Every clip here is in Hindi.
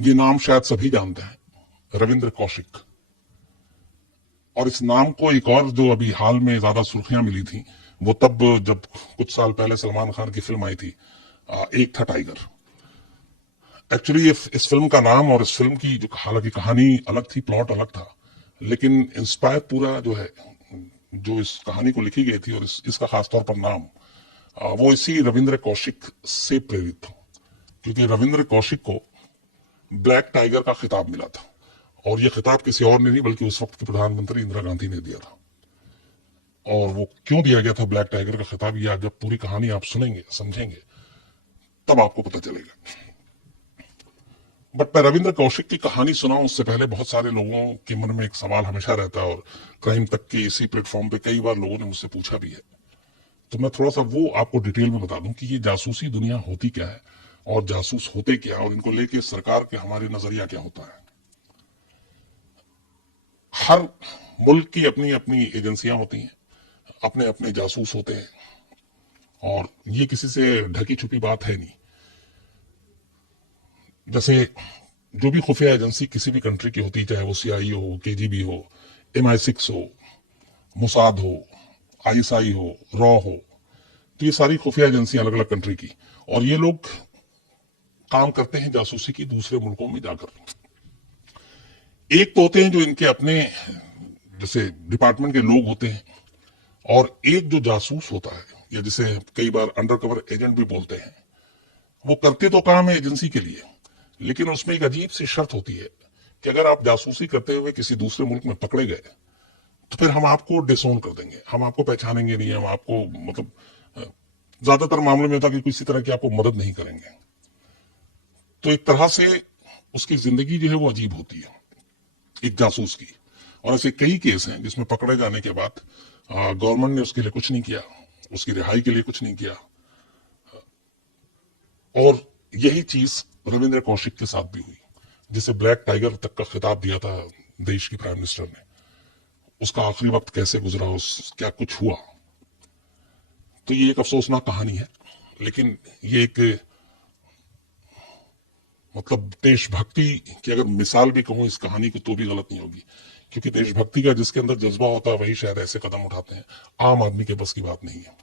ये नाम शायद सभी जानते हैं, रविंद्र कौशिक। और इस नाम को एक और जो अभी हाल में ज्यादा सुर्खियां मिली थी, वो तब जब कुछ साल पहले सलमान खान की फिल्म आई थी, एक था टाइगर। एक्चुअली इस फिल्म का नाम और इस फिल्म की जो हालांकि कहानी अलग थी, प्लॉट अलग था, लेकिन इंस्पायर पूरा जो है, जो इस कहानी को लिखी गई थी और इसका खासतौर पर नाम, वो इसी रविंद्र कौशिक से प्रेरित था। क्योंकि रविंद्र कौशिक को ब्लैक टाइगर का खिताब मिला था, और यह खिताब किसी और ने नहीं बल्कि उस वक्त के प्रधानमंत्री इंदिरा गांधी ने दिया था। और वो क्यों दिया गया था ब्लैक टाइगर का खिताब, यह जब पूरी कहानी आप सुनेंगे समझेंगे तब आपको पता चलेगा। बट मैं रविंद्र कौशिक की कहानी सुनाऊं उससे पहले बहुत सारे लोगों के मन में एक सवाल हमेशा रहता है, और क्राइम तक के इसी प्लेटफॉर्म पे कई बार लोगों ने मुझसे पूछा भी है। तो मैं थोड़ा सा वो आपको डिटेल में बता दूं कि ये जासूसी दुनिया होती क्या है, और जासूस होते क्या, और इनको लेके सरकार के हमारे नजरिया क्या होता है। हर मुल्क की अपनी अपनी एजेंसियां होती हैं, अपने अपने जासूस होते हैं, और ये किसी से ढकी छुपी बात है नहीं। जैसे जो भी खुफिया एजेंसी किसी भी कंट्री की होती, चाहे वो सीआईए हो, केजीबी हो, MI6 हो, मुसाद हो, आईएसआई हो, रॉ हो, तो ये सारी खुफिया एजेंसियां अलग अलग कंट्री की, और ये लोग काम करते हैं जासूसी की दूसरे मुल्कों में जाकर। एक तो होते हैं जो इनके अपने जैसे डिपार्टमेंट के लोग होते हैं, और एक जो जासूस होता है, या जिसे कई बार अंडरकवर एजेंट भी बोलते हैं, वो करते तो काम है एजेंसी के लिए, लेकिन उसमें एक अजीब सी शर्त होती है कि अगर आप जासूसी करते हुए किसी दूसरे मुल्क में पकड़े गए तो फिर हम आपको डिसोन कर देंगे, हम आपको पहचानेंगे नहीं, हम आपको मतलब ज्यादातर मामलों में होता कि किसी तरह की आपको मदद नहीं करेंगे। तो एक तरह से उसकी जिंदगी जो है वो अजीब होती है एक जासूस की। और ऐसे कई केस हैं जिसमें पकड़े जाने के बाद गवर्नमेंट ने उसके लिए कुछ नहीं किया, उसकी रिहाई के लिए कुछ नहीं किया। और यही चीज रविंद्र कौशिक के साथ भी हुई, जिसे ब्लैक टाइगर तक का खिताब दिया था देश की प्राइम मिनिस्टर ने। उसका आखिरी वक्त कैसे गुजरा, उस क्या कुछ हुआ, तो ये एक अफसोसनाक कहानी है। लेकिन ये एक मतलब देशभक्ति की अगर मिसाल भी कहूं इस कहानी को तो भी गलत नहीं होगी, क्योंकि देशभक्ति का जिसके अंदर जज्बा होता है वही शायद ऐसे कदम उठाते हैं, आम आदमी के बस की बात नहीं है।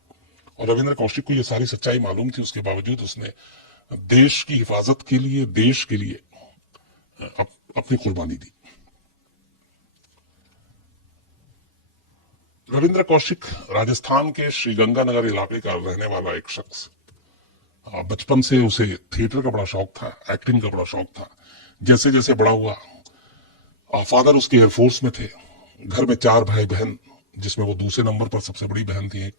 और रविंद्र कौशिक को ये सारी सच्चाई मालूम थी, उसके बावजूद उसने देश की हिफाजत के लिए, देश के लिए अपनी कुर्बानी दी। रविंद्र कौशिक राजस्थान के श्रीगंगानगर इलाके का रहने वाला एक शख्स। बचपन से उसे थिएटर का बड़ा शौक था, एक्टिंग का बड़ा शौक था। जैसे जैसे बड़ा हुआ, फादर उसके एयरफोर्स में थे, घर में 4 भाई बहन, जिसमें वो दूसरे नंबर पर सबसे बड़ी बहन थी एक।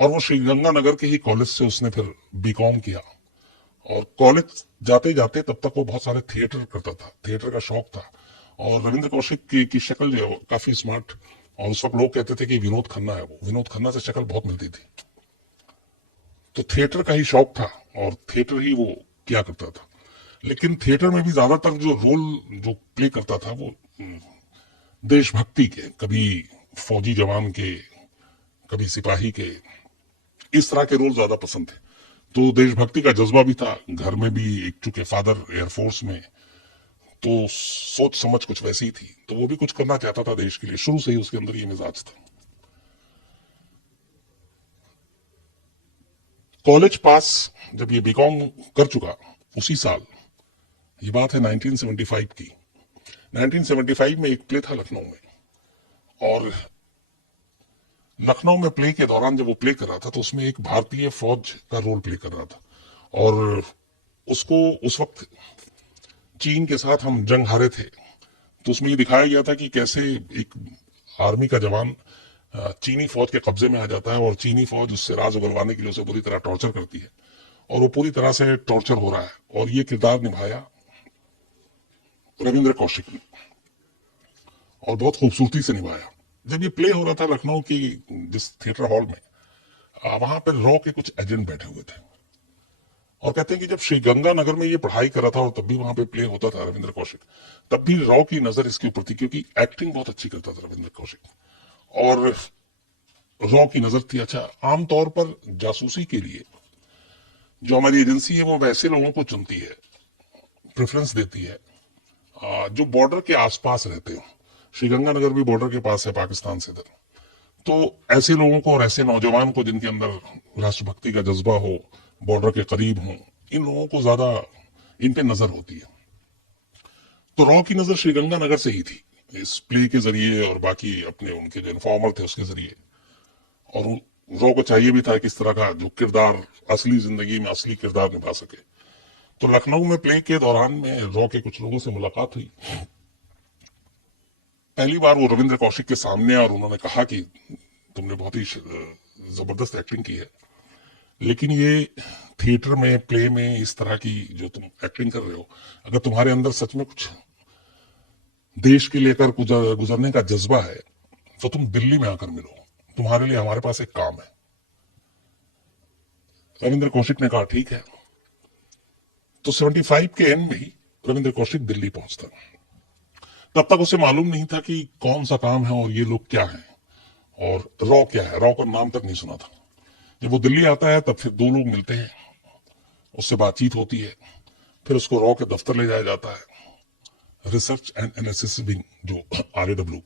और वो श्रीगंगानगर के ही कॉलेज से उसने फिर बीकॉम किया, और कॉलेज जाते जाते तब तक वो बहुत सारे थिएटर करता था, थिएटर का शौक था। और रविंद्र कौशिक की शक्ल जो है वो काफी स्मार्ट, और उस वक्त लोग कहते थे कि विनोद खन्ना है वो, विनोद खन्ना से शक्ल बहुत मिलती थी। तो थिएटर का ही शौक था, और थिएटर ही वो किया करता था। लेकिन थिएटर में भी ज्यादातर जो रोल जो प्ले करता था वो देशभक्ति के, कभी फौजी जवान के, कभी सिपाही के, इस तरह के रोल ज्यादा पसंद थे। तो देशभक्ति का जज्बा भी था घर में भी, एक चूंकि फादर एयरफोर्स में, तो सोच समझ कुछ वैसी ही थी, तो वो भी कुछ करना चाहता था देश के लिए, शुरू से ही उसके अंदर ये मिजाज था। कॉलेज पास जब ये बीकॉम कर चुका, उसी साल, ये बात है 1975 की, 1975 में एक प्ले था लखनऊ में, और लखनऊ में प्ले के दौरान जब वो प्ले कर रहा था तो उसमें एक भारतीय फौज का रोल प्ले कर रहा था। और उसको उस वक्त चीन के साथ हम जंग हारे थे, तो उसमें ये दिखाया गया था कि कैसे एक आर्मी का जवान चीनी फौज के कब्जे में आ जाता है, और चीनी फौज उससे राज उगलवाने के लिए उसे बुरी तरह टॉर्चर करती है, और वो पूरी तरह से टॉर्चर हो रहा है। और ये किरदार निभाया रविंद्र कौशिक ने, और बहुत खूबसूरती से निभाया। जब ये प्ले हो रहा था लखनऊ की जिस थिएटर हॉल में, वहां पर रॉ के कुछ एजेंट बैठे हुए थे, और कहते हैं कि जब श्रीगंगानगर में ये पढ़ाई कर रहा था और तब भी वहां पे प्ले होता था रविंद्र कौशिक, तब भी रॉ की नजर इसके ऊपर थी, क्योंकि एक्टिंग बहुत अच्छी करता था रविंद्र कौशिक। और रॉ की नजर थी। अच्छा, आमतौर पर जासूसी के लिए जो हमारी एजेंसी है वो वैसे लोगों को चुनती है प्रेफरेंस देती है जो बॉर्डर के आसपास रहते हो। श्रीगंगानगर भी बॉर्डर के पास है पाकिस्तान से इधर। तो ऐसे लोगों को और ऐसे नौजवान को जिनके अंदर राष्ट्रभक्ति का जज्बा हो, बॉर्डर के करीब हो, इन लोगों को ज्यादा इन पे नजर होती है। तो रॉ की नजर श्रीगंगानगर से ही थी, इस प्ले के जरिए और बाकी अपने उनके जो इन्फॉर्मर थे उसके जरिए। और रॉ को चाहिए भी था कि इस तरह का जो किरदार असली जिंदगी में असली किरदार निभा सके। तो लखनऊ में प्ले के दौरान में रॉ के कुछ लोगों से मुलाकात हुई। पहली बार वो रविंद्र कौशिक के सामने, और उन्होंने कहा कि तुमने बहुत ही जबरदस्त एक्टिंग की है, लेकिन ये थिएटर में, प्ले में इस तरह की जो तुम एक्टिंग कर रहे हो, अगर तुम्हारे अंदर सच में कुछ देश के लेकर गुजरने का जज्बा है तो तुम दिल्ली में आकर मिलो, तुम्हारे लिए हमारे पास एक काम है। रविंद्र कौशिक ने कहा ठीक है। तो 75 के एंड में ही रविंद्र कौशिक दिल्ली पहुंचता। तब तक उसे मालूम नहीं था कि कौन सा काम है और ये लोग क्या हैं और रॉ क्या है। रॉ का नाम तक नहीं सुना था। जब वो दिल्ली आता है तब फिर दो लोग मिलते हैं, उससे बातचीत होती है, फिर उसको रॉ के दफ्तर ले जाया जाता है, रिसर्च एंड एनालिसिस विंग, जो RAW।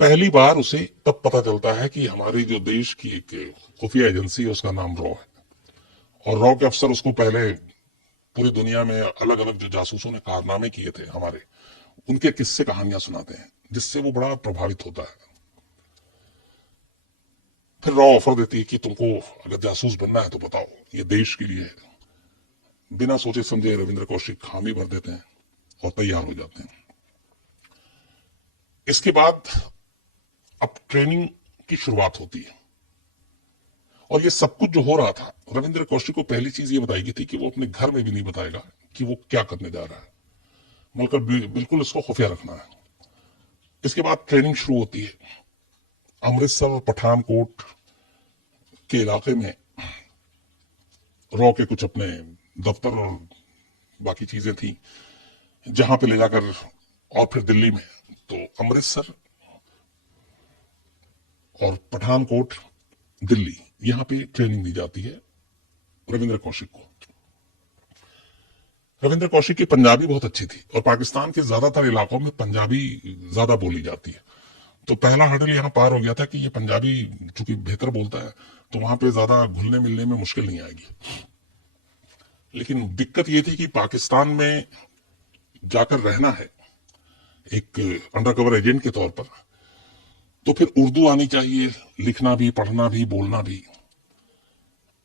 पहली बार उसे तब पता चलता है कि हमारी जो देश की एक खुफिया एजेंसी है उसका नाम रॉ है। और रॉ के अफसर उसको पहले पूरी दुनिया में अलग अलग जो जासूसों ने कारनामे किए थे हमारे, उनके किस्से कहानियां सुनाते हैं, जिससे वो बड़ा प्रभावित होता है। फिर रॉ ऑफर देती है कि तुमको अगर जासूस बनना है तो बताओ, ये देश के लिए है। बिना सोचे समझे रविंद्र कौशिक हामी भर देते हैं और तैयार हो जाते हैं। इसके बाद अब ट्रेनिंग की शुरुआत होती है। और ये सब कुछ जो हो रहा था, रविंद्र कौशिक को पहली चीज ये बताई गई थी कि वो अपने घर में भी नहीं बताएगा कि वो क्या करने जा रहा है, मतलब बिल्कुल इसको खुफिया रखना है। इसके बाद ट्रेनिंग शुरू होती है। अमृतसर और पठानकोट के इलाके में रॉ के कुछ अपने दफ्तर और बाकी चीजें थी जहां पे ले जाकर, और फिर दिल्ली में। तो अमृतसर और पठानकोट, दिल्ली, यहां पे ट्रेनिंग दी जाती है रविंद्र कौशिक को। रविंद्र कौशिक की पंजाबी बहुत अच्छी थी और पाकिस्तान के ज्यादातर इलाकों में पंजाबी ज्यादा बोली जाती है। तो पहला हर्डल यहां पार हो गया था कि ये पंजाबी चूंकि बेहतर बोलता है तो वहां पे ज्यादा घुलने मिलने में मुश्किल नहीं आएगी। लेकिन दिक्कत ये थी कि पाकिस्तान में जाकर रहना है एक अंडरकवर एजेंट के तौर पर, तो फिर उर्दू आनी चाहिए, लिखना भी, पढ़ना भी, बोलना भी।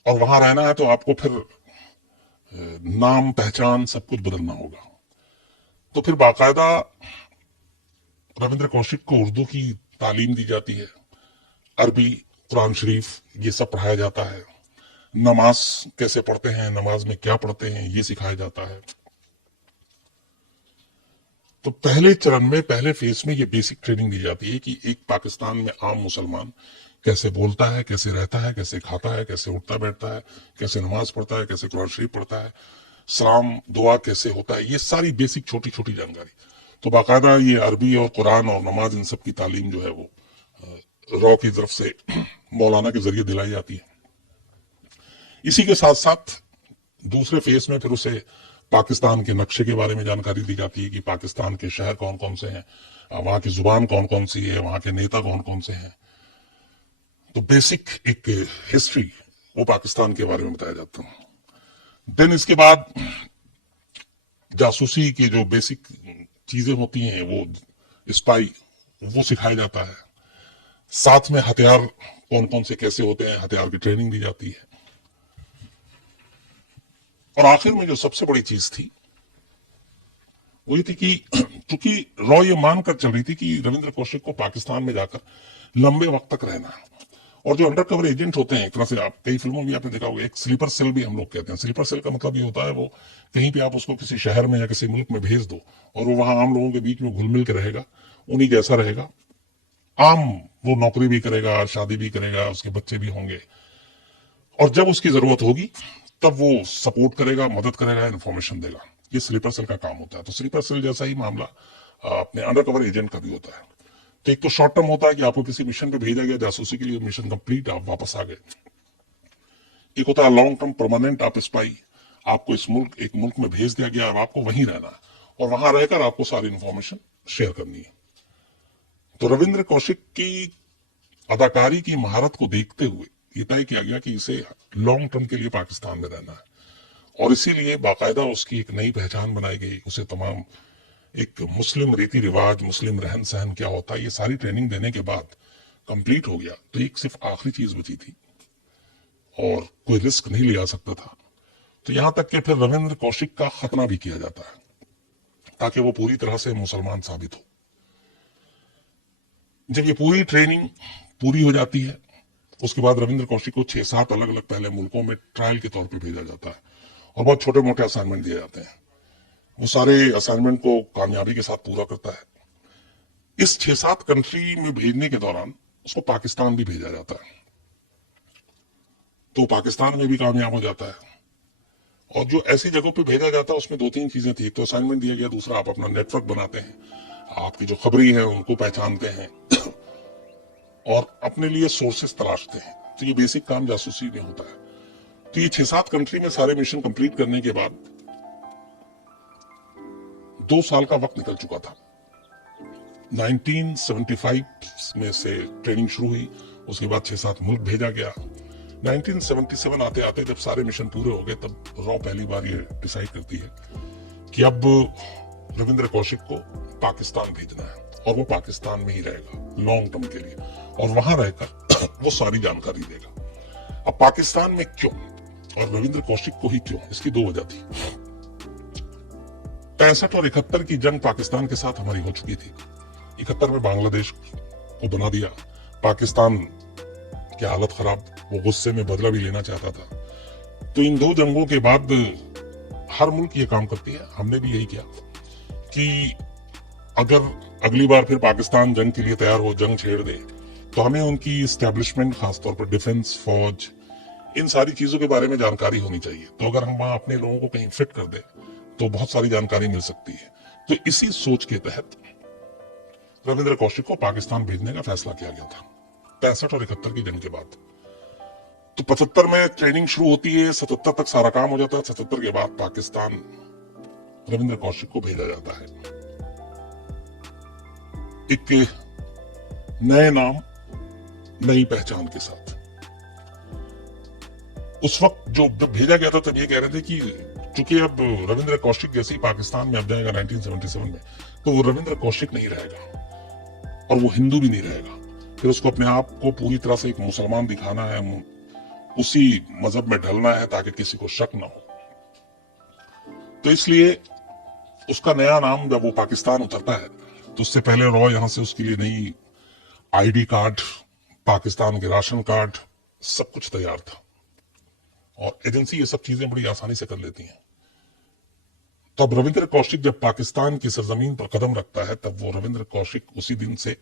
और वहां रहना है तो आपको फिर नाम, पहचान, सब कुछ बदलना होगा। तो फिर बाकायदा रविंद्र कौशिक को उर्दू की तालीम दी जाती है, अरबी, कुरान शरीफ, ये सब पढ़ाया जाता है। नमाज कैसे पढ़ते हैं, नमाज में क्या पढ़ते हैं, ये सिखाया जाता है। तो पहले चरण में, पहले फेज में ये बेसिक ट्रेनिंग दी जाती है कि एक पाकिस्तान में आम मुसलमान कैसे बोलता है, कैसे रहता है, कैसे खाता है, कैसे उठता बैठता है, कैसे नमाज पढ़ता है, कैसे कुरान शरीफ पढ़ता है, सलाम दुआ कैसे होता है, ये सारी बेसिक छोटी छोटी जानकारी। तो बाकायदा ये अरबी और कुरान और नमाज, इन सब की तालीम जो है वो रॉ की तरफ से मौलाना के जरिए दिलाई जाती है। इसी के साथ साथ दूसरे फेज में फिर उसे पाकिस्तान के नक्शे के बारे में जानकारी दी जाती है कि पाकिस्तान के शहर कौन कौन से हैं, वहां की जुबान कौन कौन सी है, वहां के नेता कौन कौन से हैं। तो बेसिक एक हिस्ट्री वो पाकिस्तान के बारे में बताया जाता है। देन इसके बाद जासूसी की जो बेसिक चीजें होती हैं, वो स्पाई, वो सिखाया जाता है। साथ में हथियार कौन कौन से कैसे होते हैं, हथियार की ट्रेनिंग दी जाती है। और आखिर में जो सबसे बड़ी चीज थी वो ये थी कि चूंकि रॉ ये मानकर चल रही थी कि रविंद्र कौशिक को पाकिस्तान में जाकर लंबे वक्त तक रहना है। और जो अंडर कवर एजेंट होते हैं, एक तरह से आप कई फिल्मों में आपने देखा होगा, एक स्लीपर सेल भी हम लोग कहते हैं। स्लीपर सेल का मतलब ये होता है वो कहीं पे आप उसको किसी शहर में या किसी मुल्क में भेज दो और वो वहां आम लोगों के बीच में घुल मिल के रहेगा, उन्हीं जैसा रहेगा। आम वो नौकरी भी करेगा, शादी भी करेगा, उसके बच्चे भी होंगे, और जब उसकी जरूरत होगी तब वो सपोर्ट करेगा, मदद करेगा, इन्फॉर्मेशन देगा। ये स्लीपर सेल का काम होता है। तो स्लीपर सेल जैसा ही मामला अपने अंडर कवर एजेंट का भी होता है। तो एक तो शॉर्ट टर्म होता है कि आपको किसी मिशन पे भेजा गया जासूसी के लिए, मिशन कंप्लीट, आप वापस आ गए। एक होता है लॉन्ग टर्म परमानेंट, आप स्पाई, आपको इस मुल्क एक मुल्क में भेज दिया गया, अब आपको वहीं रहना है और वहां रहकर आपको सारी इंफॉर्मेशन शेयर करनी है। तो रविंद्र कौशिक की अदाकारी की महारत को देखते हुए ये तय किया गया कि इसे लॉन्ग टर्म के लिए पाकिस्तान में रहना है और इसीलिए बाकायदा उसकी एक नई पहचान बनाई गई। उसे तमाम एक मुस्लिम रीति रिवाज, मुस्लिम रहन सहन क्या होता है, ये सारी ट्रेनिंग देने के बाद कंप्लीट हो गया। तो एक सिर्फ आखिरी चीज बची थी और कोई रिस्क नहीं लिया सकता था। तो यहां तक कि फिर रविंद्र कौशिक का खतना भी किया जाता है ताकि वो पूरी तरह से मुसलमान साबित हो। जब ये पूरी ट्रेनिंग पूरी हो जाती है उसके बाद रविंद्र कौशिक को 6-7 अलग अलग पहले मुल्कों में ट्रायल के तौर पे भेजा जाता है और बहुत छोटे मोटे असाइनमेंट दिए जाते हैं। वो सारे असाइनमेंट को कामयाबी के साथ पूरा करता है। इस 6-7 कंट्री में भेजने के दौरान उसको पाकिस्तान भी भेजा जाता है, तो पाकिस्तान में भी कामयाब हो जाता है। और जो ऐसी जगहों पे भेजा जाता है उसमें 2-3 चीजें थी। एक तो असाइनमेंट दिया गया, दूसरा आप अपना नेटवर्क बनाते हैं, आपकी जो खबरी है उनको पहचानते हैं और अपने लिए सोर्सेस तलाशते हैं। तो ये बेसिक काम जासूसी में होता है। तो ये 6-7 कंट्री में सारे मिशन कंप्लीट करने के बाद 2 साल का वक्त निकल चुका था। 1975 में से ट्रेनिंग शुरू हुई, उसके बाद 6-7 मुल्क भेजा गया। 1977 आते आते जब सारे मिशन पूरे हो गए तब रॉ पहली बार ये डिसाइड करती है कि अब रविंद्र कौशिक को पाकिस्तान भेजना है और वो पाकिस्तान में ही रहेगा लॉन्ग टर्म के लिए और वहां रहकर वो सारी जानकारी देगा। अब पाकिस्तान में क्यों और रविंद्र कौशिक को ही क्यों, इसकी 2 वजह थी। 65 और 71 की जंग पाकिस्तान के साथ हमारी हो चुकी थी। 71 में बांग्लादेश को बना दिया, पाकिस्तान की हालत खराब, वो गुस्से में बदला भी लेना चाहता था। तो इन 2 जंगों के बाद हर मुल्क ये काम करती है, हमने भी यही किया कि अगर अगली बार फिर पाकिस्तान जंग के लिए तैयार हो, जंग छेड़ दे, तो हमें उनकी एस्टेब्लिशमेंट, खासतौर पर डिफेंस, फौज, इन सारी चीजों के बारे में जानकारी होनी चाहिए। तो अगर हम वहां अपने लोगों को कहीं फिट कर दे तो बहुत सारी जानकारी मिल सकती है। तो इसी सोच के तहत रविंद्र कौशिक को पाकिस्तान भेजने का फैसला किया गया था 65 और 71 की जंग के बाद। तो 75 में ट्रेनिंग शुरू होती है, 77 तक सारा काम हो जाता है। 77 के बाद पाकिस्तान रविंद्र कौशिक को भेजा जाता है एक नए नाम, नई पहचान के साथ। उस वक्त जो जब भेजा गया था तब ये कह रहे थे कि चूंकि अब रविंद्र कौशिक जैसे ही पाकिस्तान में अब जाएगा 1977 में, तो वो रविंद्र कौशिक नहीं रहेगा और वो हिंदू भी नहीं रहेगा। फिर उसको अपने आप को पूरी तरह से एक मुसलमान दिखाना है, उसी मजहब में ढलना है ताकि किसी को शक ना हो। तो इसलिए उसका नया नाम जब वो पाकिस्तान उतरता है तो उससे पहले रॉ यहां से उसके लिए नई आईडी कार्ड, पाकिस्तान के राशन कार्ड, सब कुछ तैयार था और एजेंसी ये सब चीजें बड़ी आसानी से कर लेती हैं। तब रविंद्र कौशिक जब पाकिस्तान की सरजमीन पर कदम रखता है तब वो रविंद्र कौशिक उसी दिन से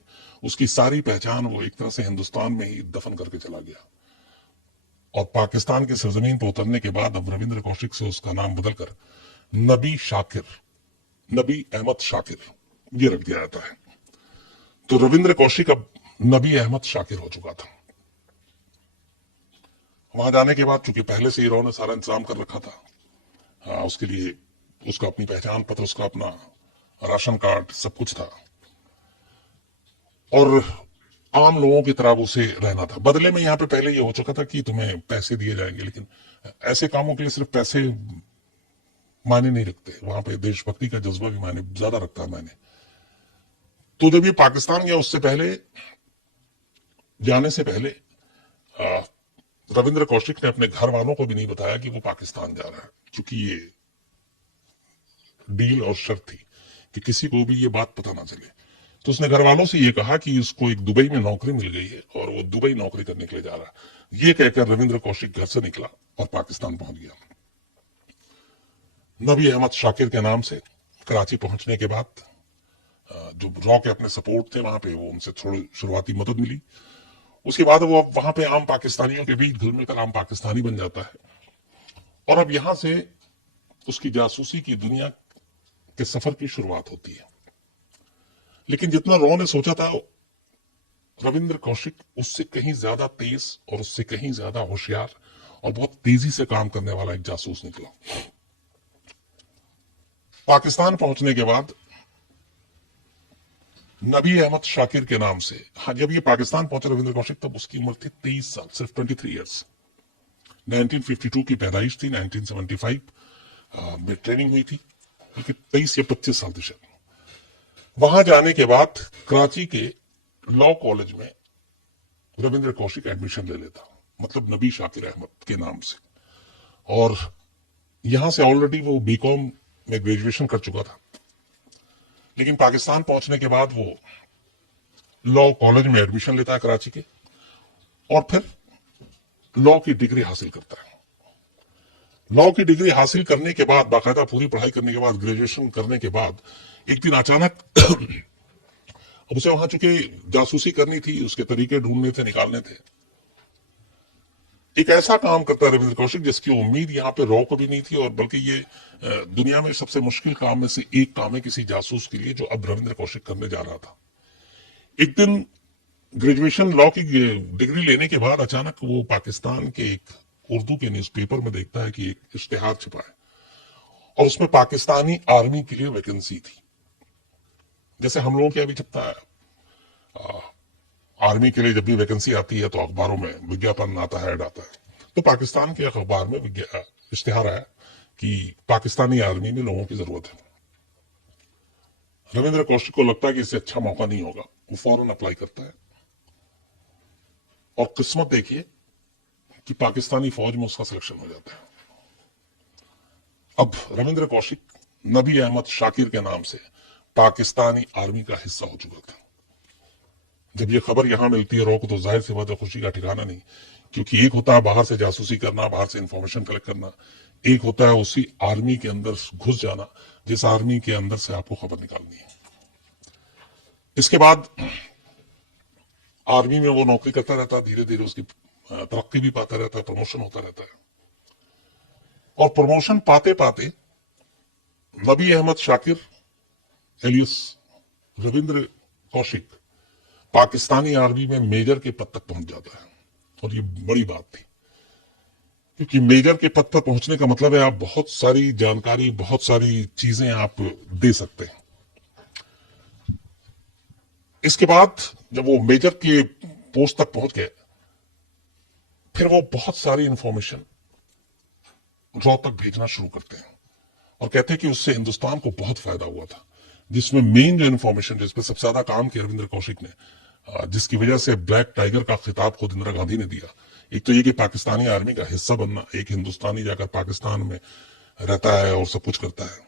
उसकी सारी पहचान वो एक तरह से हिंदुस्तान में ही दफन करके चला गया और पाकिस्तान की सरजमीन पर उतरने के बाद अब रविंद्र कौशिक से उसका नाम बदलकर नबी शाकिर, नबी अहमद शाकिर ये रख दिया जाता है। तो रविंद्र कौशिक अब नबी अहमद शाकिर हो चुका था। वहां जाने के बाद चूंकि पहले से ही रॉ ने सारा इंतजाम कर रखा था, उसके लिए उसका अपनी पहचान पत्र, उसका अपना राशन कार्ड, सब कुछ था और आम लोगों की तरह उसे रहना था। बदले में यहाँ पे पहले ये हो चुका था कि तुम्हें पैसे दिए जाएंगे, लेकिन ऐसे कामों के लिए सिर्फ पैसे मायने नहीं रखते, वहां पे देशभक्ति का जज्बा भी मायने ज्यादा रखता है मायने। तो जब ये पाकिस्तान गया उससे पहले, जाने से पहले रविंद्र कौशिक ने अपने घर वालों को भी नहीं बताया कि वो पाकिस्तान जा रहा है, क्योंकि ये डील और शर्त थी कि किसी को भी ये बात पता ना चले। तो उसने घर वालों से ये कहा कि उसको एक दुबई में नौकरी मिल गई है और वो दुबई नौकरी करने के लिए जा रहा है। ये कहकर रविंद्र कौशिक घर से निकला और पाकिस्तान पहुंच गया। नबी अहमद शाकिर के नाम से कराची पहुंचने के बाद जो रॉ के अपने सपोर्ट थे वहां पे, वो उनसे थोड़ी शुरुआती मदद मिली। उसके बाद वो अब वहां पे आम पाकिस्तानियों के बीच घुल मिलकर आम पाकिस्तानी बन जाता है और अब यहां से उसकी जासूसी की दुनिया के सफर की शुरुआत होती है। लेकिन जितना रॉ ने सोचा था, रविंद्र कौशिक उससे कहीं ज्यादा तेज और उससे कहीं ज्यादा होशियार और बहुत तेजी से काम करने वाला एक जासूस निकला। पाकिस्तान पहुंचने के बाद नबी अहमद शाकिर के नाम से, हाँ, जब ये पाकिस्तान पहुंचा रविंद्र कौशिक तब उसकी उम्र थी 23 साल, सिर्फ 23 ईयर्स। 1952 की पैदाइश थी, 1975 में ट्रेनिंग हुई थी, बल्कि 23 या 25 साल थी शायद। वहां जाने के बाद कराची के लॉ कॉलेज में रविंद्र कौशिक एडमिशन ले लेता, मतलब नबी शाकिर अहमद के नाम से। और यहां से ऑलरेडी वो बीकॉम में ग्रेजुएशन कर चुका था, लेकिन पाकिस्तान पहुंचने के बाद वो लॉ कॉलेज में एडमिशन लेता है कराची के, और फिर लॉ की डिग्री हासिल करता है। लॉ की डिग्री हासिल करने के बाद, बाकायदा पूरी पढ़ाई करने के बाद, ग्रेजुएशन करने के बाद, एक दिन अचानक अब उसे वहां चूंकि जासूसी करनी थी, उसके तरीके ढूंढने थे, निकालने थे, एक ऐसा काम करता है रविंद्र कौशिक जिसकी उम्मीद यहाँ पे रॉ को भी नहीं थी, और बल्कि ये दुनिया में सबसे मुश्किल काम में से एक काम है किसी जासूस के लिए, जो अब रविंद्र कौशिक करने जा रहा था। एक दिन ग्रेजुएशन लॉ की डिग्री लेने के बाद अचानक वो पाकिस्तान के एक उर्दू के न्यूज़पेपर में देखता है कि एक इश्तेहार छिपा है, और उसमें पाकिस्तानी आर्मी के लिए वैकेंसी थी। जैसे हम लोगों के अभी छपता है, आर्मी के लिए जब भी वैकेंसी आती है तो अखबारों में विज्ञापन आता है, ऐड आता है। तो पाकिस्तान के अखबार में इश्तेहार आया कि पाकिस्तानी आर्मी में लोगों की जरूरत है। रविंद्र कौशिक को लगता है कि इससे अच्छा मौका नहीं होगा, वो फौरन अप्लाई करता है, और किस्मत देखिए कि पाकिस्तानी फौज में उसका सिलेक्शन हो जाता है। अब रविंद्र कौशिक नबी अहमद शाकिर के नाम से पाकिस्तानी आर्मी का हिस्सा हो चुका था। जब ये खबर यहां मिलती है रॉ को, तो जाहिर सी बात है खुशी का ठिकाना नहीं, क्योंकि एक होता है बाहर से जासूसी करना, बाहर से इंफॉर्मेशन कलेक्ट करना, एक होता है उसी आर्मी के अंदर घुस जाना जिस आर्मी के अंदर से आपको खबर निकालनी है। इसके बाद आर्मी में वो नौकरी करता रहता है, धीरे धीरे उसकी तरक्की भी पाता रहता है, प्रमोशन होता रहता है, और प्रमोशन पाते पाते नबी अहमद शाकिर एलियस रविंद्र कौशिक पाकिस्तानी आर्मी में मेजर के पद तक पहुंच जाता है। और ये बड़ी बात थी, क्योंकि मेजर के पद पर पहुंचने का मतलब है आप बहुत सारी जानकारी, बहुत सारी चीजें आप दे सकते हैं। इसके बाद जब वो मेजर के पोस्ट तक पहुंच गए, फिर वो बहुत सारी इंफॉर्मेशन रॉ तक भेजना शुरू करते हैं, और कहते हैं कि उससे हिंदुस्तान को बहुत फायदा हुआ था। जिसमें मेन जो इंफॉर्मेशन, जिसपे सबसे ज्यादा काम किया रविंद्र कौशिक ने, जिसकी वजह से ब्लैक टाइगर का खिताब खुद इंदिरा गांधी ने दिया, एक तो ये कि पाकिस्तानी आर्मी का हिस्सा बनना, एक हिंदुस्तानी जाकर पाकिस्तान में रहता है और सब कुछ करता है,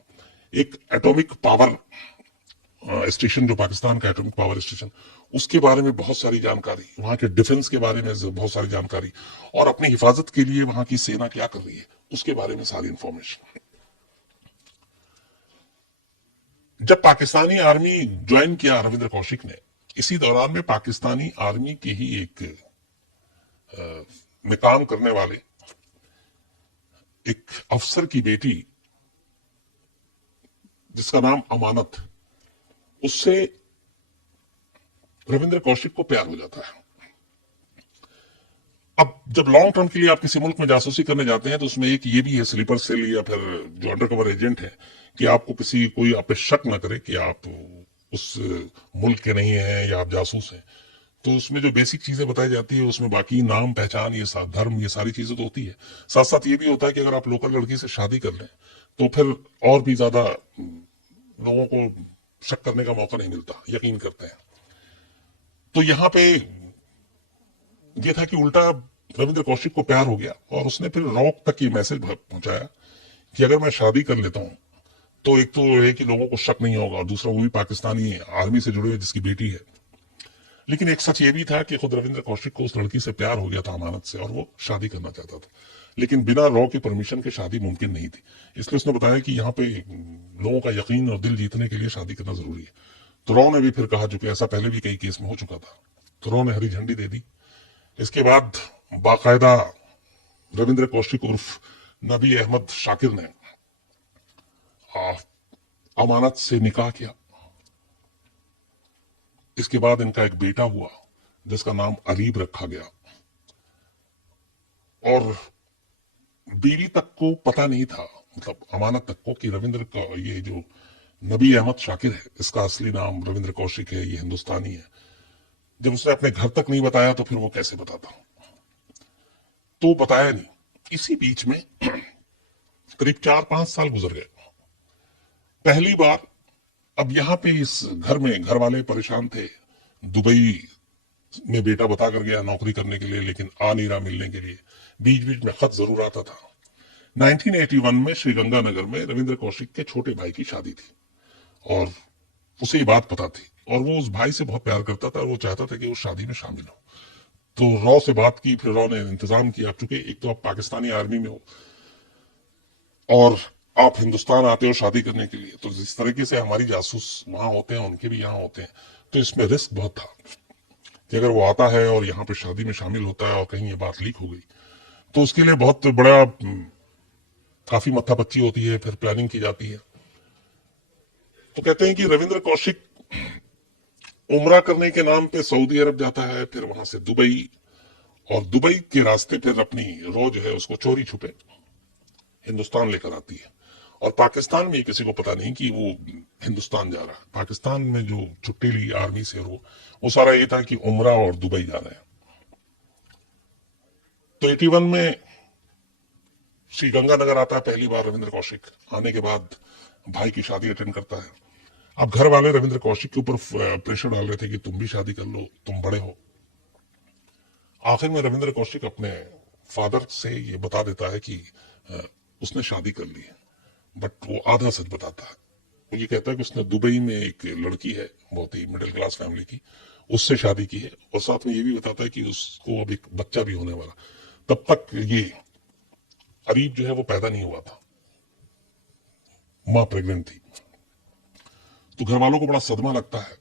एक एटॉमिक पावर स्टेशन, जो पाकिस्तान का एटॉमिक पावर स्टेशन, उसके बारे में बहुत सारी जानकारी, वहां के डिफेंस के बारे में बहुत सारी जानकारी, और अपनी हिफाजत के लिए वहां की सेना क्या कर रही है उसके बारे में सारी इंफॉर्मेशन। जब पाकिस्तानी आर्मी ज्वाइन किया रविंद्र कौशिक ने, इसी दौरान में पाकिस्तानी आर्मी के ही एक में काम करने वाले एक अफसर की बेटी, जिसका नाम अमानत, उससे रविंद्र कौशिक को प्यार हो जाता है। अब जब लॉन्ग टर्म के लिए आप किसी मुल्क में जासूसी करने जाते हैं तो उसमें एक ये भी है, स्लीपर सेल या फिर जो अंडरकवर एजेंट है, कि आपको कोई आप पे शक न करे कि आप उस मुल्क के नहीं हैं या आप जासूस हैं। तो उसमें जो बेसिक चीजें बताई जाती है, उसमें बाकी नाम, पहचान, ये धर्म, ये सारी चीजें तो होती है। साथ साथ ये भी होता है कि अगर आप लोकल लड़की से शादी कर लें तो फिर और भी ज्यादा लोगों को शक करने का मौका नहीं मिलता, यकीन करते हैं। तो यहां पे ये था कि उल्टा रविंद्र कौशिक को प्यार हो गया, और उसने फिर रॉक तक ये मैसेज पहुंचाया कि अगर मैं शादी कर लेता हूं तो एक तो है कि लोगों को शक नहीं होगा, और दूसरा वो भी पाकिस्तानी आर्मी से जुड़े हुए जिसकी बेटी है। लेकिन एक सच ये भी था कि खुद रविंद्र कौशिक को उस लड़की से प्यार हो गया था, अमानत से, और वो शादी करना चाहता था, लेकिन बिना रॉ की परमिशन के शादी मुमकिन नहीं थी। इसलिए उसने बताया कि यहाँ पे लोगों का यकीन और दिल जीतने के लिए शादी करना जरूरी है। तो रॉ ने भी फिर कहा, जो कि ऐसा पहले भी कई केस में हो चुका था, तो रॉ ने हरी झंडी दे दी। इसके बाद बाकायदा रविंद्र कौशिक उर्फ नबी अहमद शाकिर ने अमानत से निकाह किया। इसके बाद इनका एक बेटा हुआ जिसका नाम अरीब रखा गया, और बीवी तक को पता नहीं था, मतलब अमानत तक को, कि रविंद्र का ये जो नबी अहमद शाकिर है, इसका असली नाम रविंद्र कौशिक है, ये हिंदुस्तानी है। जब उसने अपने घर तक नहीं बताया तो फिर वो कैसे बताता? तो बताया नहीं। इसी बीच में करीब 4-5 साल गुजर गए। पहली बार अब यहां पे इस घर में घर वाले परेशान थे। दुबई में बेटा बता कर गया नौकरी करने के लिए, लेकिन आ नहीं रहा मिलने के लिए। बीच बीच में खत जरूर आता था। 1981 में श्रीगंगानगर में रविंद्र कौशिक के छोटे भाई की शादी थी और उसे ये बात पता थी और वो उस भाई से बहुत प्यार करता था और वो चाहता था कि उस शादी में शामिल हो। तो रॉ से बात की, फिर रॉ ने इंतजाम किया, चूंकि एक तो आप पाकिस्तानी आर्मी में हो और आप हिंदुस्तान आते हो शादी करने के लिए, तो जिस तरीके से हमारी जासूस वहां होते हैं उनके भी यहाँ होते हैं, तो इसमें रिस्क बहुत था कि अगर वो आता है और यहाँ पे शादी में शामिल होता है और कहीं ये बात लीक हो गई तो उसके लिए बहुत बड़ा काफी मत्थापच्ची होती है, फिर प्लानिंग की जाती है। तो कहते हैं कि रविंद्र कौशिक उम्रा करने के नाम पे सऊदी अरब जाता है, फिर वहां से दुबई, और दुबई के रास्ते फिर अपनी रॉ जो है उसको चोरी छुपे हिंदुस्तान लेकर आती है। और पाकिस्तान में किसी को पता नहीं कि वो हिंदुस्तान जा रहा है। पाकिस्तान में जो छुट्टी ली आर्मी से वो सारा ये था कि उम्रा और दुबई जा रहे हैं। तो 81 में श्री गंगानगर आता है पहली बार रविंद्र कौशिक। आने के बाद भाई की शादी अटेंड करता है। अब घर वाले रविंद्र कौशिक के ऊपर प्रेशर डाल रहे थे कि तुम भी शादी कर लो, तुम बड़े हो। आखिर में रविंद्र कौशिक अपने फादर से ये बता देता है कि उसने शादी कर ली है, बट वो आधा सच बताता है। वो ये कहता है कि उसने दुबई में एक लड़की है, बहुत ही मिडिल क्लास फैमिली की, उससे शादी की है, और साथ में ये भी बताता है कि उसको अब एक बच्चा भी होने वाला। तब तक ये अरीब जो है वो पैदा नहीं हुआ था, मां प्रेग्नेंट थी। तो घर वालों को बड़ा सदमा लगता है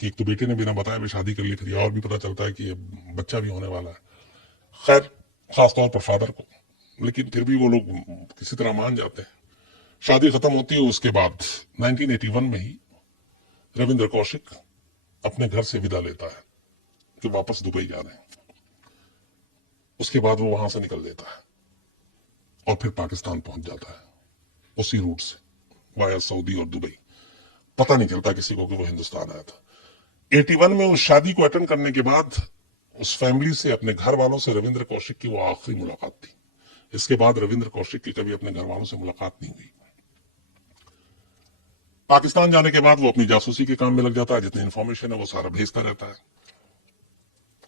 कि एक तो बेटे ने बिना बताए भी शादी कर ली, फिर और भी पता चलता है कि बच्चा भी होने वाला है। खैर, खासतौर पर फादर को, लेकिन फिर भी वो लोग किसी तरह मान जाते हैं। शादी खत्म होती है। उसके बाद 1981 में ही रविंद्र कौशिक अपने घर से विदा लेता है कि वापस दुबई जा रहे हैं। उसके बाद वो वहां से निकल देता है और फिर पाकिस्तान पहुंच जाता है उसी रूट से, वाया सऊदी और दुबई। पता नहीं चलता किसी को कि वो हिंदुस्तान आया था। 81 में उस शादी को अटेंड करने के बाद उस फैमिली से, अपने घर वालों से रविंद्र कौशिक की वो आखिरी मुलाकात थी। इसके बाद रविंद्र कौशिक की कभी अपने घर वालों से मुलाकात नहीं हुई। पाकिस्तान जाने के बाद वो अपनी जासूसी के काम में लग जाता है। जितनी इंफॉर्मेशन है वो सारा भेजता रहता है।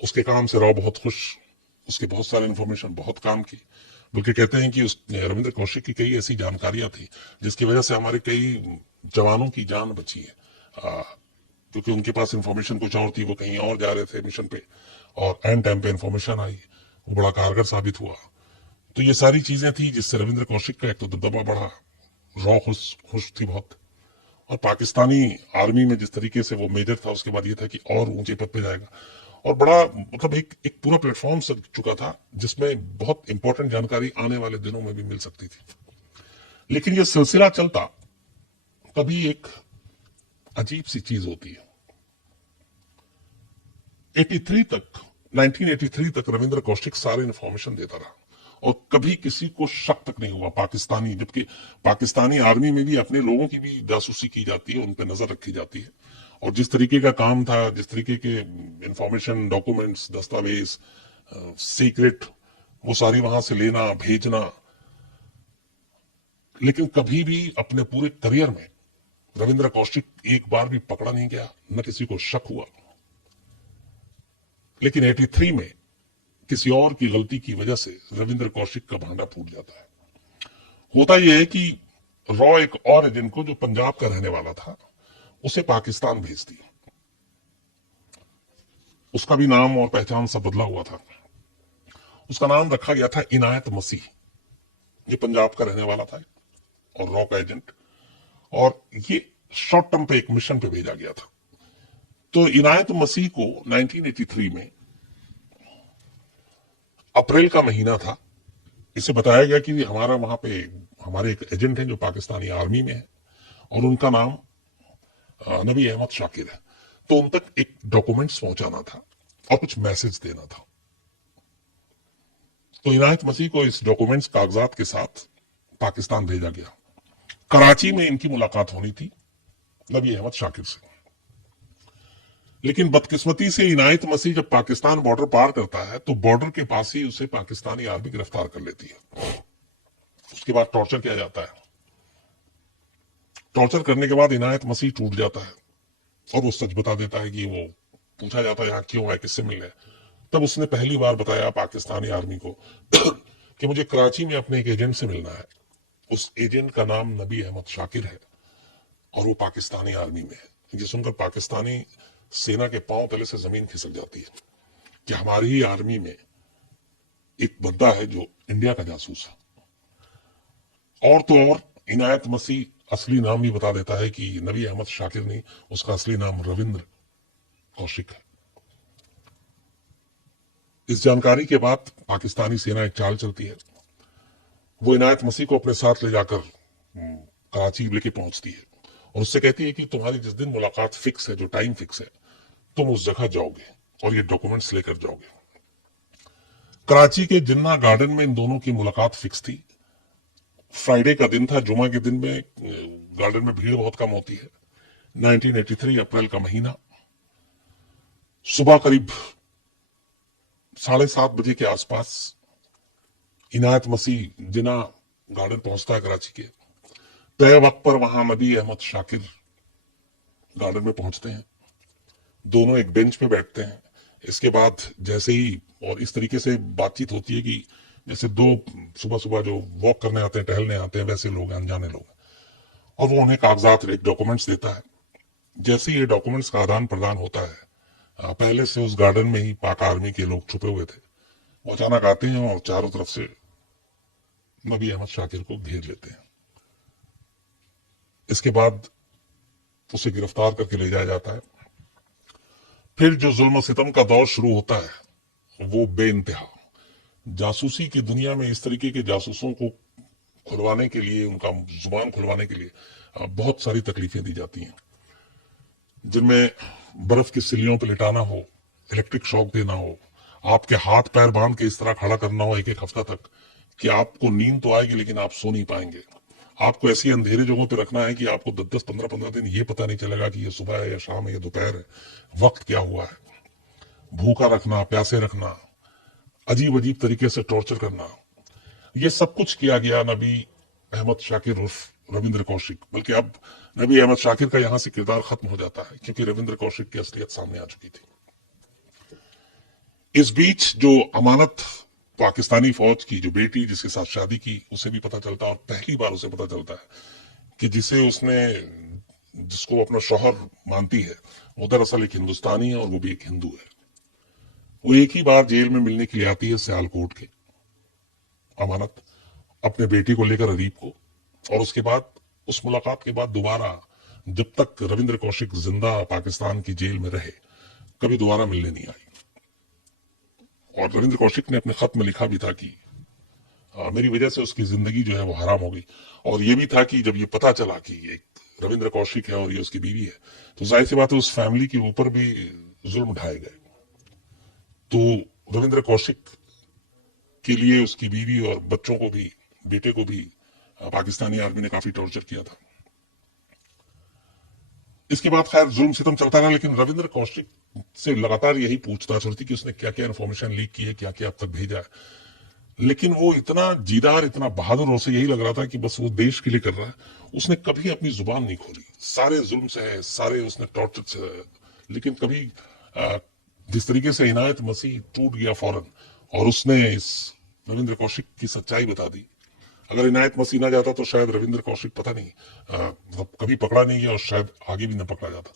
उसके काम से रॉ बहुत खुश। उसके बहुत सारे इंफॉर्मेशन बहुत काम की। बल्कि कहते हैं कि उस रविंद्र कौशिक की कई ऐसी जानकारियां थी जिसकी वजह से हमारे कई जवानों की जान बची है, क्योंकि उनके पास इंफॉर्मेशन कुछ और थी, वो कहीं और जा रहे थे मिशन पे, और एंड टाइम पे इंफॉर्मेशन आई, वो बड़ा कारगर साबित हुआ। तो ये सारी चीजें थी जिससे रविंद्र कौशिक का एक तो दबदबा बढ़ा, रॉ खुश खुश थी बहुत, और पाकिस्तानी आर्मी में जिस तरीके से वो मेजर था, उसके बाद ये था कि और ऊंचे पद पे जाएगा। और बड़ा मतलब एक पूरा प्लेटफॉर्म सज चुका था जिसमें बहुत इंपॉर्टेंट जानकारी आने वाले दिनों में भी मिल सकती थी। लेकिन ये सिलसिला चलता, कभी एक अजीब सी चीज होती है। 83 तक 1983 तक रविंद्र कौशिक सारे इंफॉर्मेशन देता रहा और कभी किसी को शक तक नहीं हुआ पाकिस्तानी, जबकि पाकिस्तानी आर्मी में भी अपने लोगों की भी जासूसी की जाती है, उन पर नजर रखी जाती है। और जिस तरीके का काम था, जिस तरीके के इंफॉर्मेशन, डॉक्यूमेंट्स, दस्तावेज, सीक्रेट, वो सारी वहां से लेना भेजना। लेकिन कभी भी अपने पूरे करियर में रविंद्र कौशिक एक बार भी पकड़ा नहीं गया, न किसी को शक हुआ। लेकिन 83 में किसी और की गलती की वजह से रविंद्र कौशिक का भांडा फूट जाता है। होता यह है कि रॉ एक और एजेंट को, जो पंजाब का रहने वाला था, उसे पाकिस्तान भेजती है। उसका भी नाम और पहचान सब बदला हुआ था। उसका नाम रखा गया था इनायत मसीह। ये पंजाब का रहने वाला था और रॉ का एजेंट, और ये शॉर्ट टर्म पे एक मिशन पे भेजा गया था। तो इनायत मसीह को 1983 में अप्रैल का महीना था, इसे बताया गया कि हमारा वहां पे हमारे एक एजेंट हैं जो पाकिस्तानी आर्मी में है और उनका नाम नबी अहमद शाकिर है। तो उन तक एक डॉक्यूमेंट्स पहुंचाना था और कुछ मैसेज देना था। तो इनायत मसीह को इस डॉक्यूमेंट्स कागजात के साथ पाकिस्तान भेजा गया। कराची में इनकी मुलाकात होनी थी नबी अहमद शाकिर से, लेकिन बदकिस्मती से इनायत मसीह जब पाकिस्तान बॉर्डर पार करता है तो बॉर्डर के पास ही उसे पाकिस्तानी आर्मी गिरफ्तार कर लेती है। उसके बाद टॉर्चर किया जाता है। टॉर्चर करने के बाद इनायत मसीह टूट जाता है और वो सच बता देता है कि वो पूछा जाता है यहाँ क्यों है, किससे मिलने। तब उसने पहली बार बताया पाकिस्तानी आर्मी को कि मुझे कराची में अपने एक एजेंट से मिलना है। उस एजेंट का नाम नबी अहमद शाकिर है और वो पाकिस्तानी आर्मी में है। ये सुनकर पाकिस्तानी सेना के पांव तले से जमीन खिसक जाती है कि हमारी ही आर्मी में एक बंदा है जो इंडिया का जासूस है। और तो और इनायत मसीह असली नाम भी बता देता है कि नबी अहमद शाकिर नहीं, उसका असली नाम रविंद्र कौशिक है। इस जानकारी के बाद पाकिस्तानी सेना एक चाल चलती है। वो इनायत मसीह को अपने साथ ले जाकर कराची लेके पहुंचती है और उससे कहती है कि तुम्हारी जिस दिन मुलाकात फिक्स है, जो टाइम फिक्स है, तुम उस जगह जाओगे और ये डॉक्यूमेंट्स लेकर जाओगे। कराची के जिन्ना गार्डन में इन दोनों की मुलाकात फिक्स थी। फ्राइडे का दिन था, जुमा के दिन में गार्डन में भीड़ बहुत कम होती है। 1983 अप्रैल का महीना, सुबह करीब 7:30 बजे के आसपास इनायत मसीह जिन्ना गार्डन पहुंचता है कराची के। तय वक्त पर वहां नबी अहमद शाकिर गार्डन में पहुंचते हैं। दोनों एक बेंच पे बैठते हैं। इसके बाद जैसे ही और इस तरीके से बातचीत होती है कि जैसे दो सुबह सुबह जो वॉक करने आते हैं, टहलने आते हैं, वैसे लोग, अनजाने लोग। और वो उन्हें कागजात, एक डॉक्यूमेंट्स देता है। जैसे ये डॉक्यूमेंट्स का आदान प्रदान होता है, पहले से उस गार्डन में ही पाक आर्मी के लोग छुपे हुए थे। वो अचानक आते हैं और चारों तरफ से नबी अहमद शाकिर को घेर लेते हैं। इसके बाद उसे गिरफ्तार करके ले जाया जाता है। फिर जो जुल्म सितम का दौर शुरू होता है वो बेइंतहा। जासूसी की दुनिया में इस तरीके के जासूसों को खुलवाने के लिए, उनका जुबान खुलवाने के लिए बहुत सारी तकलीफें दी जाती हैं, जिनमें बर्फ की सिल्लियों पर लिटाना हो, इलेक्ट्रिक शॉक देना हो, आपके हाथ पैर बांध के इस तरह खड़ा करना हो एक एक हफ्ता तक कि आपको नींद तो आएगी लेकिन आप सो नहीं पाएंगे। आपको ऐसी अंधेरे जगहों पे रखना है कि आपको 10-10, 15-15 दिन ये पता नहीं चलेगा कि ये सुबह है या शाम है या दोपहर है, वक्त क्या हुआ है। भूखा रखना, प्यासे रखना, अजीब अजीब तरीके से टॉर्चर करना, ये सब कुछ किया गया नबी अहमद शाकिर उर्फ रविंद्र कौशिक। बल्कि अब नबी अहमद शाकिर का यहां से किरदार खत्म हो जाता है क्योंकि रविंद्र कौशिक की असलियत सामने आ चुकी थी। इस बीच जो अमानत पाकिस्तानी फौज की जो बेटी जिसके साथ शादी की, उसे भी पता चलता है, और पहली बार उसे पता चलता है कि जिसको वो अपना शौहर मानती है वो दरअसल एक हिंदुस्तानी है और वो भी एक हिंदू है। वो एक ही बार जेल में मिलने के लिए आती है सियालकोट के, अमानत, अपने बेटी को लेकर अदीब को। और उसके बाद, उस मुलाकात के बाद दोबारा जब तक रविंद्र कौशिक जिंदा पाकिस्तान की जेल में रहे, कभी दोबारा मिलने नहीं आई। और रविंद्र कौशिक ने अपने खत में लिखा भी था कि मेरी वजह से उसकी जिंदगी जो है वो हराम हो गई। और ये भी था कि जब ये पता चला कि एक रविंद्र कौशिक है और ये उसकी बीवी है, तो जाहिर सी बात है उस फैमिली के ऊपर भी जुल्म उठाए गए। तो रविंद्र कौशिक के लिए उसकी बीवी और बच्चों को भी, बेटे को भी पाकिस्तानी आर्मी ने काफी टॉर्चर किया था। इसके बाद खैर जुल्म सितम चलता रहा, लेकिन रविंद्र कौशिक से लगातार यही पूछताछ होती कि उसने क्या क्या इन्फॉर्मेशन लीक की है, क्या क्या अब तक भेजा है। लेकिन वो इतना जीदार, इतना बहादुर, उसे यही लग रहा था कि बस वो देश के लिए कर रहा है। उसने कभी अपनी जुबान नहीं खोली। सारे जुल्म से, सारे उसने टॉर्चर से, लेकिन कभी जिस तरीके से इनायत मसीह टूट गया फौरन और उसने इस रविंद्र कौशिक की सच्चाई बता दी। अगर इनायत मसीह ना जाता तो शायद रविंद्र कौशिक पता नहीं मतलब कभी पकड़ा नहीं गया और शायद आगे भी न पकड़ा जाता।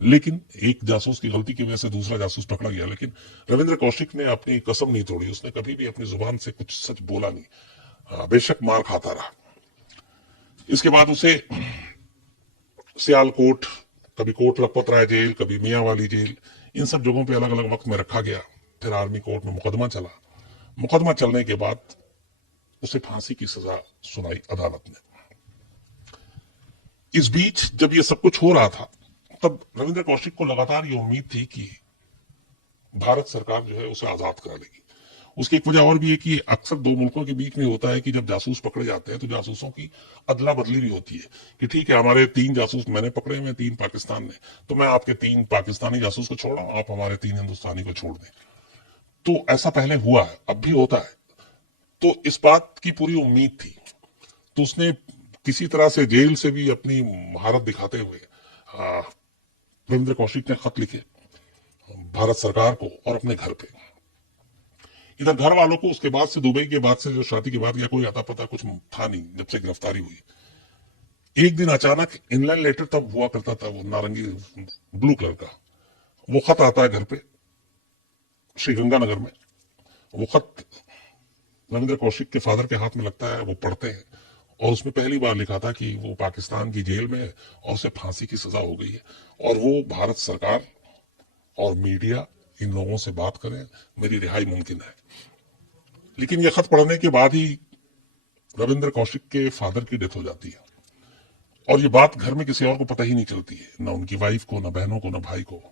लेकिन एक जासूस की गलती की वजह से दूसरा जासूस पकड़ा गया, लेकिन रविंद्र कौशिक ने अपनी कसम नहीं तोड़ी। उसने कभी भी अपनी जुबान से कुछ सच बोला नहीं, बेशक मार खाता रहा। इसके बाद उसे सियालकोट, कभी कोट लखपत राय जेल, कभी मियाँ वाली जेल, इन सब जगहों पे अलग अलग वक्त में रखा गया। फिर आर्मी कोर्ट में मुकदमा चला। मुकदमा चलने के बाद उसे फांसी की सजा सुनाई अदालत ने। इस बीच जब ये सब कुछ हो रहा था, तब रविंद्र कौशिक को लगातार ये उम्मीद थी कि भारत सरकार जो है उसे आजाद करा लेगी। उसकी एक वजह और भी है कि अक्सर दो मुल्कों के बीच में होता है कि जब जासूस पकड़े जाते हैं तो जासूसों की अदला बदली भी होती है कि ठीक है हमारे 3 जासूस मैंने पकड़े हुए, 3 पाकिस्तान ने, तो मैं आपके 3 पाकिस्तानी जासूस को छोड़ा, आप हमारे 3 हिंदुस्तानी को छोड़ दें। तो ऐसा पहले हुआ है, अब भी होता है। तो इस बात की पूरी उम्मीद थी, तो उसने किसी तरह से जेल से भी अपनी महारत दिखाते हुए रविंद्र कौशिक ने खत लिखे भारत सरकार को और अपने घर पे। इधर घर वालों को उसके बाद से, दुबई के बाद से, जो शादी के बाद गया, कोई आता पता कुछ था नहीं जब से गिरफ्तारी हुई। एक दिन अचानक इनलैंड लेटर तब हुआ करता था, वो नारंगी ब्लू कलर का, वो खत आता है घर पे श्रीगंगानगर में। वो खत रविंद्र कौशिक के फादर के हाथ में लगता है, वो पढ़ते हैं और उसमें पहली बार लिखा था कि वो पाकिस्तान की जेल में है और उसे फांसी की सजा हो गई है और वो भारत सरकार और मीडिया इन लोगों से बात करें, मेरी रिहाई मुमकिन है। लेकिन यह खत पढ़ने के बाद ही रविंद्र कौशिक के फादर की डेथ हो जाती है और ये बात घर में किसी और को पता ही नहीं चलती है, ना उनकी वाइफ को, ना बहनों को, ना भाई को।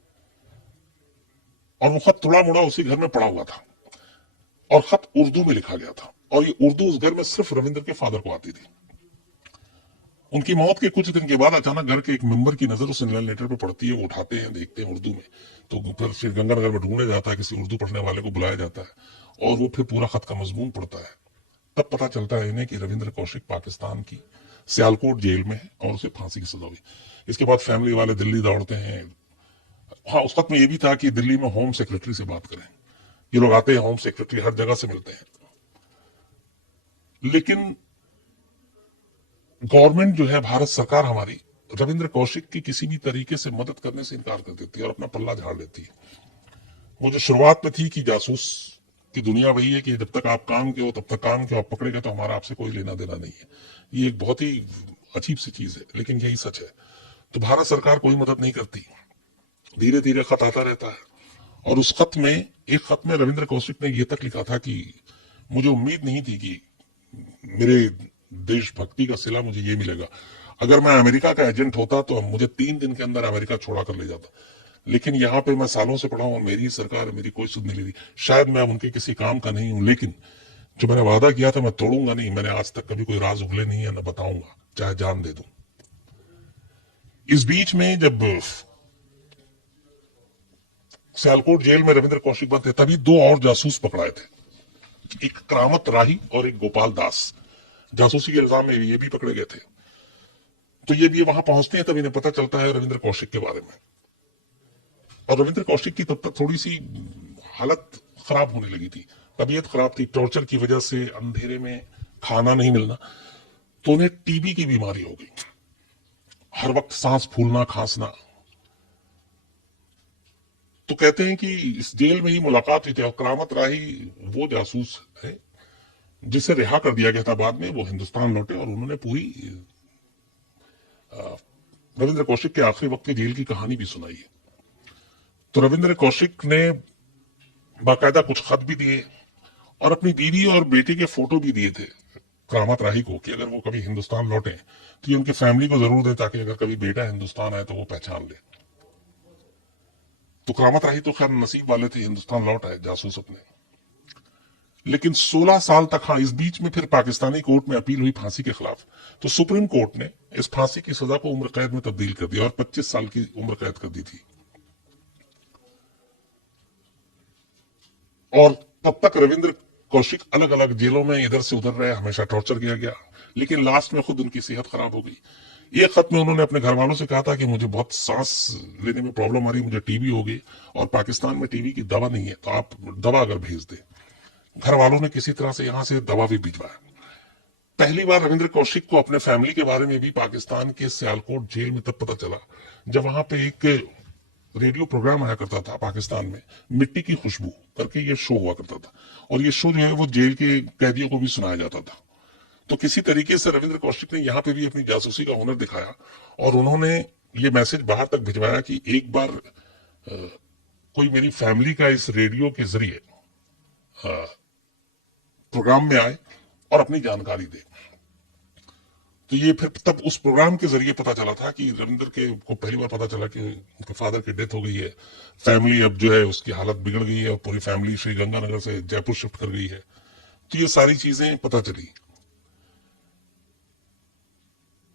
और वो खत थोड़ा मोड़ा उसी घर में पड़ा हुआ था और खत उर्दू में लिखा गया था और ये उर्दू उस घर में सिर्फ रविंद्र के फादर को आती थी। उनकी मौत के कुछ दिन के बाद अचानक घर के एक मेंबर की नजर उस इनलैंड लेटर पे पड़ती है, वो उठाते हैं, देखते हैं उर्दू में, तो फिर श्रीगंगानगर में ढूंढने जाता है, किसी उर्दू पढ़ने वाले को बुलाया जाता है और वो फिर पूरा खत का मजमून पढ़ता है। तब पता चलता है इन्हें कि रविंद्र कौशिक पाकिस्तान की सियालकोट जेल में है और उसे फांसी की सजा हुई। इसके बाद फैमिली वाले दिल्ली दौड़ते हैं। हाँ, उस वक्त में ये भी था कि दिल्ली में होम सेक्रेटरी से बात करें, ये लोग आते हैं, होम सेक्रेटरी हर जगह से मिलते हैं, लेकिन गवर्नमेंट जो है, भारत सरकार हमारी, रविंद्र कौशिक की किसी भी तरीके से मदद करने से इनकार कर देती है और अपना पल्ला झाड़ देती है। वो जो शुरुआत में थी कि जासूस की दुनिया वही है कि जब तक आप काम के हो तब तक काम के हो, आप पकड़े गए तो हमारा आपसे कोई लेना देना नहीं है। ये एक बहुत ही अजीब सी चीज है, लेकिन यही सच है। तो भारत सरकार कोई मदद नहीं करती, धीरे धीरे खत आता रहता है और उस खत में, एक खत में रविंद्र कौशिक ने यह तक लिखा था कि मुझे उम्मीद नहीं थी कि मेरे देशभक्ति का सिला मुझे ये मिलेगा। अगर मैं अमेरिका का एजेंट होता तो मुझे 3 दिन के अंदर अमेरिका छोड़ा कर ले जाता, लेकिन यहाँ पे मैं सालों से पड़ा हूं और मेरी सरकार मेरी कोई सुध नहीं ले रही। शायद मैं उनके किसी काम का नहीं हूं, लेकिन जो मैंने वादा किया था मैं तोड़ूंगा नहीं। मैंने आज तक कभी कोई राज उगले नहीं है, न बताऊंगा, चाहे जान दे दूं। इस बीच में जब सियालकोट जेल में रविंद्र कौशिक बंद थे, तभी 2 और जासूस पकड़ाए थे, एक करामत राही और एक गोपाल दास। जासूसी के इल्जाम में ये भी पकड़े गए थे। तो ये भी वहां पहुंचते हैं, तब इन्हें पता चलता है रविंद्र कौशिक के बारे में। और रविंद्र कौशिक की तब तक थोड़ी सी हालत खराब होने लगी थी, तबीयत खराब थी, टॉर्चर की वजह से अंधेरे में खाना नहीं मिलना, तो उन्हें टीबी की बीमारी हो गई, हर वक्त सांस फूलना, खांसना। तो कहते हैं कि इस जेल में ही मुलाकात हुई थी और करामत राही वो जासूस है जिसे रिहा कर दिया गया था बाद में। वो हिंदुस्तान लौटे और उन्होंने पूरी रविंद्र कौशिक के आखिरी वक्त की जेल की कहानी भी सुनाई है। तो रविंद्र कौशिक ने बाकायदा कुछ खत भी दिए और अपनी बीवी और बेटे के फोटो भी दिए थे करामत राही को कि अगर वो कभी हिंदुस्तान लौटे तो ये उनकी फैमिली को जरूर दे, ताकि अगर कभी बेटा हिंदुस्तान आए तो वो पहचान ले। तो करामत राही तो खैर नसीब वाले थे, हिंदुस्तान लौट आए जासूस अपने। लेकिन 16 साल तक, हाँ, इस बीच में फिर पाकिस्तानी कोर्ट में अपील हुई फांसी के खिलाफ, तो सुप्रीम कोर्ट ने इस फांसी की सजा को उम्र कैद में तब्दील कर दिया और 25 साल की उम्र कैद कर दी थी। और तब तक रविंद्र कौशिक अलग अलग जेलों में इधर से उधर रहे, हमेशा टॉर्चर किया गया, लेकिन लास्ट में खुद उनकी सेहत खराब हो गई। एक खत में उन्होंने अपने घर वालों से कहा था कि मुझे बहुत सांस लेने में प्रॉब्लम आ रही, मुझे टीबी हो गई और पाकिस्तान में टीबी की दवा नहीं है, तो आप दवा अगर भेज दे। घर वालों ने किसी तरह से यहां से दवा भी भिजवाया। पहली बार रविंद्र कौशिक को अपने फैमिली के बारे में भी पाकिस्तान के सियालकोट जेल में तब पता चला जब वहां पे एक रेडियो प्रोग्राम आया करता था पाकिस्तान में, मिट्टी की खुशबू करके ये शो हुआ करता था और ये शो जो है वो जेल के कैदियों को भी सुनाया जाता था। तो किसी तरीके से रविंद्र कौशिक ने यहाँ पे भी अपनी जासूसी का हुनर दिखाया और उन्होंने ये मैसेज बाहर तक भिजवाया कि एक बार कोई मेरी फैमिली का इस रेडियो के जरिए प्रोग्राम में आए और अपनी जानकारी दे। तो ये फिर तब उस प्रोग्राम के जरिए पता चला था कि रविंद्र के को पहली बार पता चला कि उनके फादर की डेथ हो गई है, फैमिली अब जो है उसकी हालत बिगड़ गई है और पूरी फैमिली श्री गंगानगर से जयपुर शिफ्ट कर गई है। तो ये सारी चीजें पता चली।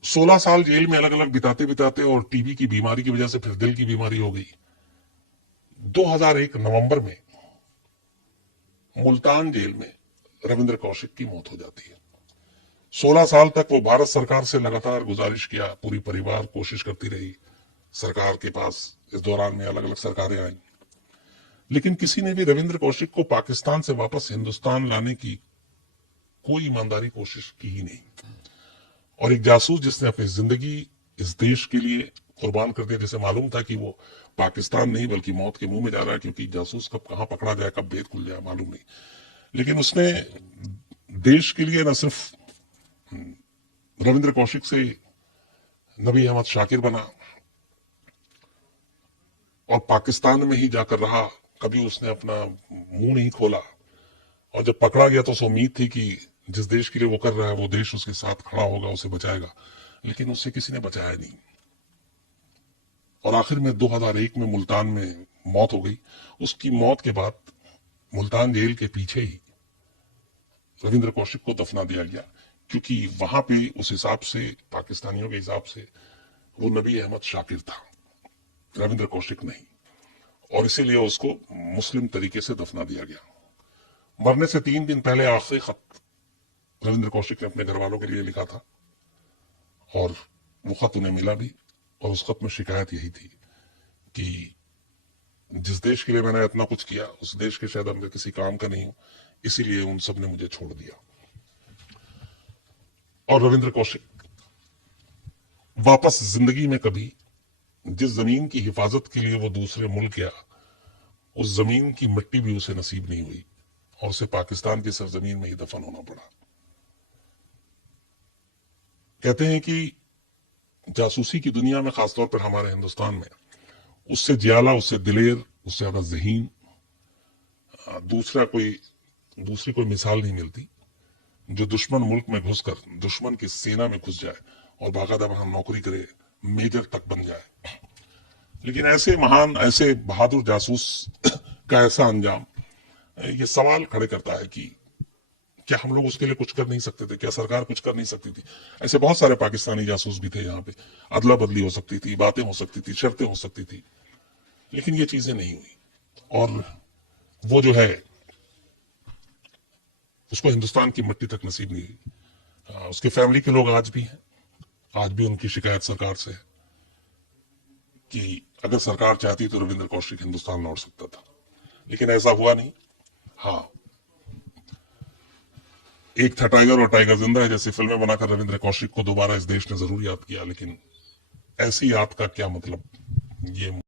16 साल जेल में अलग अलग बिताते बिताते और टीबी की बीमारी की वजह से फिर दिल की बीमारी हो गई। 2001 नवंबर में मुल्तान जेल में रविंद्र कौशिक की मौत हो जाती है। 16 साल तक वो भारत सरकार से लगातार गुजारिश किया, पूरी परिवार कोशिश करती रही सरकार के पास। इस दौरान में अलग अलग सरकारें आई, लेकिन किसी ने भी रविंद्र कौशिक को पाकिस्तान से वापस हिंदुस्तान लाने की कोई ईमानदारी कोशिश की ही नहीं। और एक जासूस जिसने अपनी जिंदगी इस देश के लिए कुर्बान कर दिया, जिसे मालूम था कि वो पाकिस्तान नहीं बल्कि मौत के मुंह में जा रहा है, क्योंकि जासूस कब कहां पकड़ा जाए, कब भेद खुल जाए मालूम नहीं, लेकिन उसने देश के लिए न सिर्फ रविंद्र कौशिक से नबी अहमद शाकिर बना और पाकिस्तान में ही जाकर रहा, कभी उसने अपना मुंह नहीं खोला। और जब पकड़ा गया तो उसे उम्मीद थी कि जिस देश के लिए वो कर रहा है वो देश उसके साथ खड़ा होगा, उसे बचाएगा, लेकिन उससे किसी ने बचाया नहीं। और आखिर में 2001 में मुल्तान में मौत हो गई। उसकी मौत के बाद मुल्तान जेल के पीछे ही रविंद्र कौशिक को दफना दिया गया, क्योंकि वहां पे उस हिसाब से, पाकिस्तानियों के हिसाब से, वो नबी अहमद शाकिर था, रविंद्र कौशिक नहीं, और इसीलिए उसको मुस्लिम तरीके से दफना दिया गया। मरने से 3 दिन पहले आखिरी खत रविंद्र कौशिक ने अपने घर वालों के लिए लिखा था, और वो खत उन्हें मिला भी, और उस खत में शिकायत यही थी कि जिस देश के लिए मैंने इतना कुछ किया उस देश के शायद मैं किसी काम का नहीं हूं, इसीलिए उन सब ने मुझे छोड़ दिया। और रविंद्र कौशिक वापस जिंदगी में कभी जिस जमीन की हिफाजत के लिए वो दूसरे मुल्क गया, उस जमीन की मिट्टी भी उसे नसीब नहीं हुई और उसे पाकिस्तान की सरजमीन में ही दफन होना पड़ा। कहते हैं कि जासूसी की दुनिया में, खासतौर पर हमारे हिंदुस्तान में, उससे ज्यादा, उससे दिलेर, उससे ज्यादा ज़हीन दूसरी कोई मिसाल नहीं मिलती, जो दुश्मन मुल्क में घुसकर दुश्मन की सेना में घुस जाए और बाकायदा वहां नौकरी करे, मेजर तक बन जाए। लेकिन ऐसे महान, ऐसे बहादुर जासूस का ऐसा अंजाम ये सवाल खड़े करता है कि क्या हम लोग उसके लिए कुछ कर नहीं सकते थे? क्या सरकार कुछ कर नहीं सकती थी? ऐसे बहुत सारे पाकिस्तानी जासूस भी थे, यहाँ पे अदला बदली हो सकती थी, बातें हो सकती थी, शर्तें हो सकती थी, लेकिन ये चीजें नहीं हुई। और वो जो है उसको हिंदुस्तान की मिट्टी तक नसीब नहीं हुई। उसके फैमिली के लोग आज भी हैं, आज भी उनकी शिकायत सरकार से है कि अगर सरकार चाहती तो रविंद्र कौशिक हिंदुस्तान लौट सकता था, लेकिन ऐसा हुआ नहीं। हाँ, एक था टाइगर और टाइगर जिंदा है जैसी फिल्में बनाकर रविंद्र कौशिक को दोबारा इस देश ने जरूर याद किया, लेकिन ऐसी याद का क्या मतलब? ये